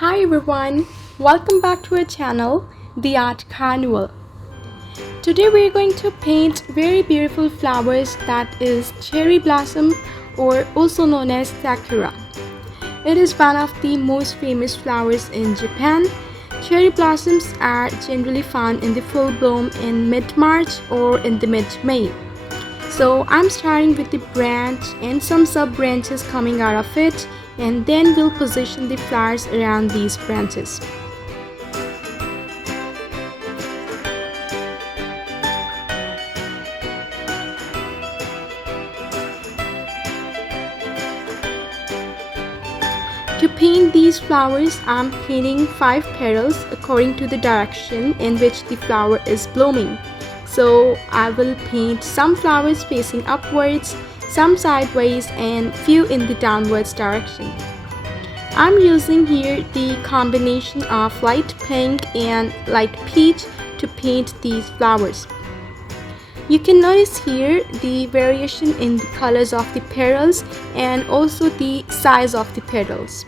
Hi everyone, welcome back to our channel, The Art Carnival. Today we are going to paint very beautiful flowers that is cherry blossom or also known as sakura. It is one of the most famous flowers in Japan. Cherry blossoms are generally found in the full bloom in mid-March or in the mid-May. So I'm starting with the branch and some sub branches coming out of it, and then we'll position the flowers around these branches. To paint these flowers, I'm painting 5 petals according to the direction in which the flower is blooming. So I will paint some flowers facing upwards, some sideways, and few in the downwards direction. I'm using here the combination of light pink and light peach to paint these flowers. You can notice here the variation in the colors of the petals and also the size of the petals.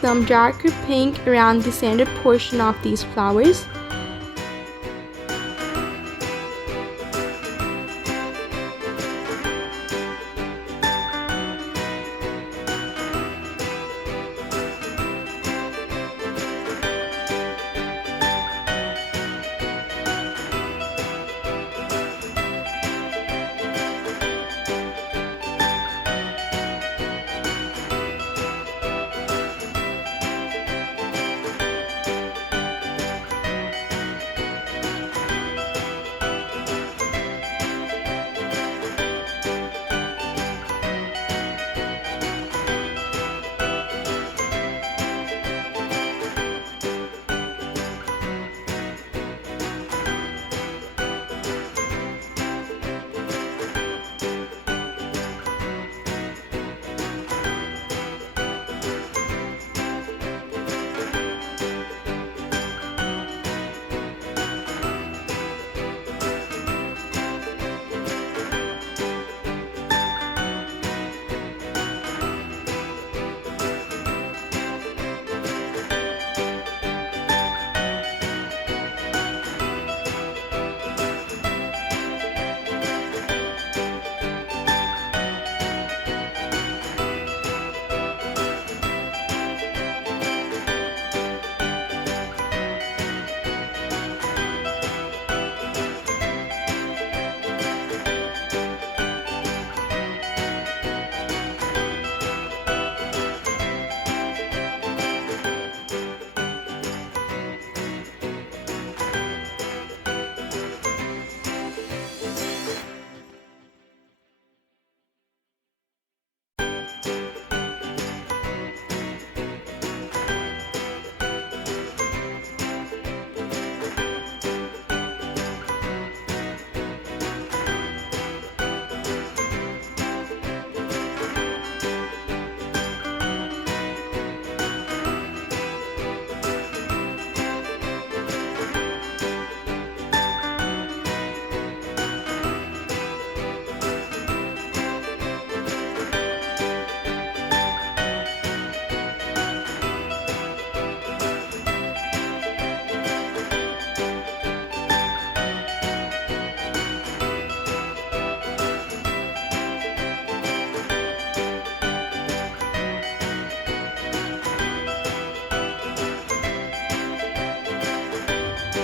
Some darker pink around the center portion of these flowers.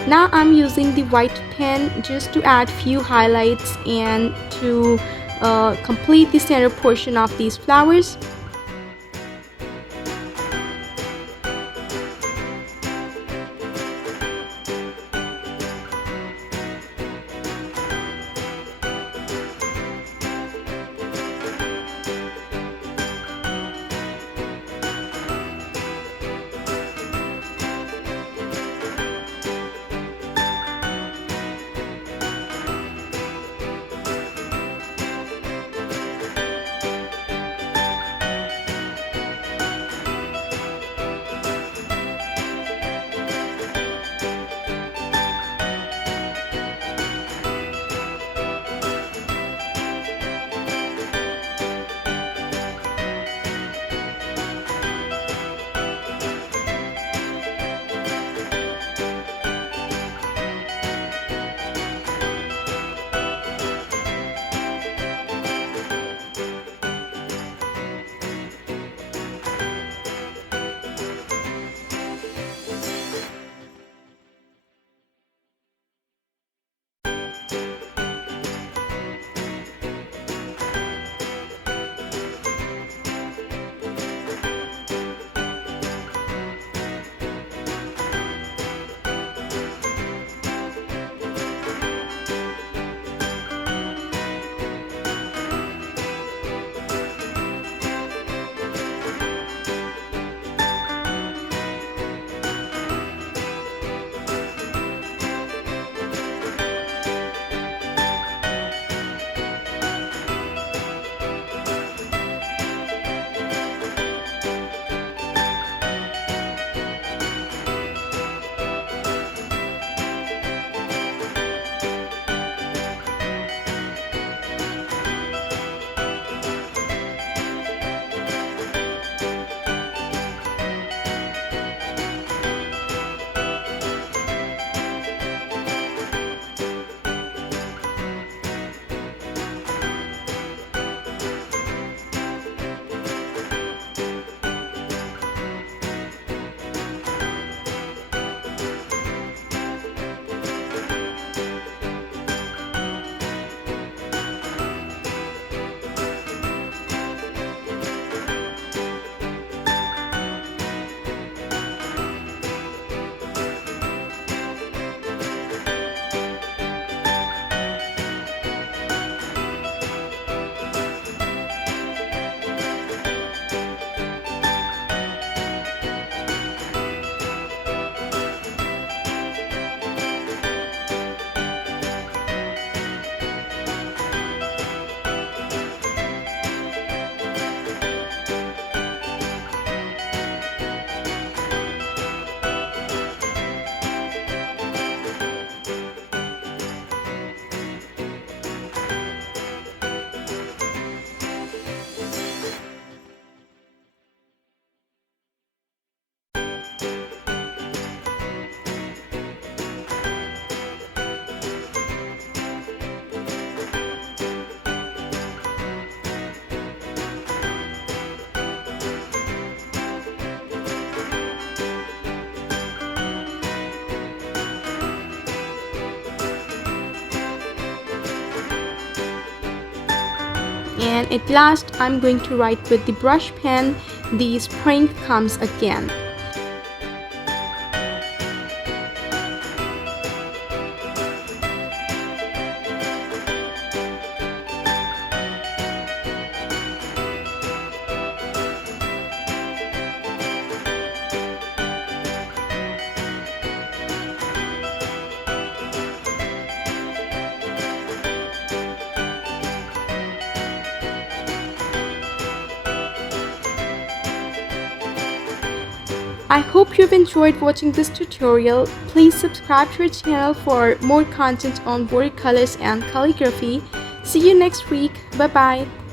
Now I'm using the white pen just to add few highlights and to complete the center portion of these flowers. And at last, I'm going to write with the brush pen, "The spring comes again." I hope you've enjoyed watching this tutorial. Please subscribe to our channel for more content on watercolors and calligraphy. See you next week. Bye bye.